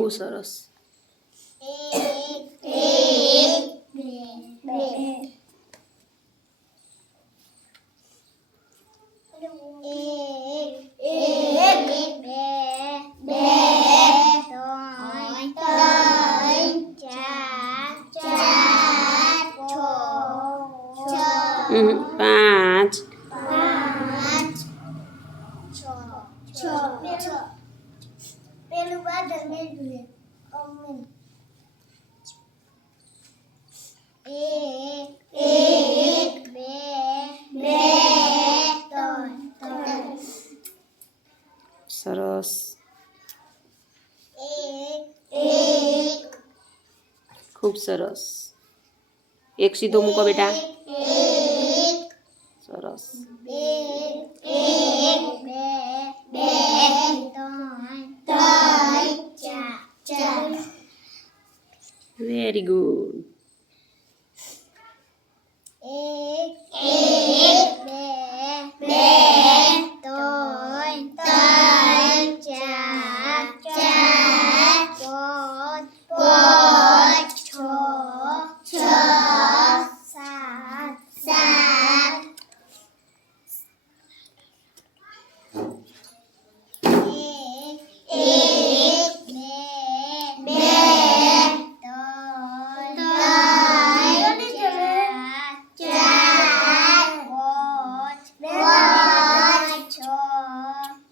બહુ સરસ પાંચ પાંચ છ છ છ pelo bar da amendoim. Amém. E, e, e, be, be, ton, ton. Saros. खूब सरस एक सीधो मुको बेटा सरस एक, एक, एक, एक, एक, एक, एक, एक, Very good.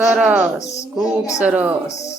સરસ ખૂબ સરસ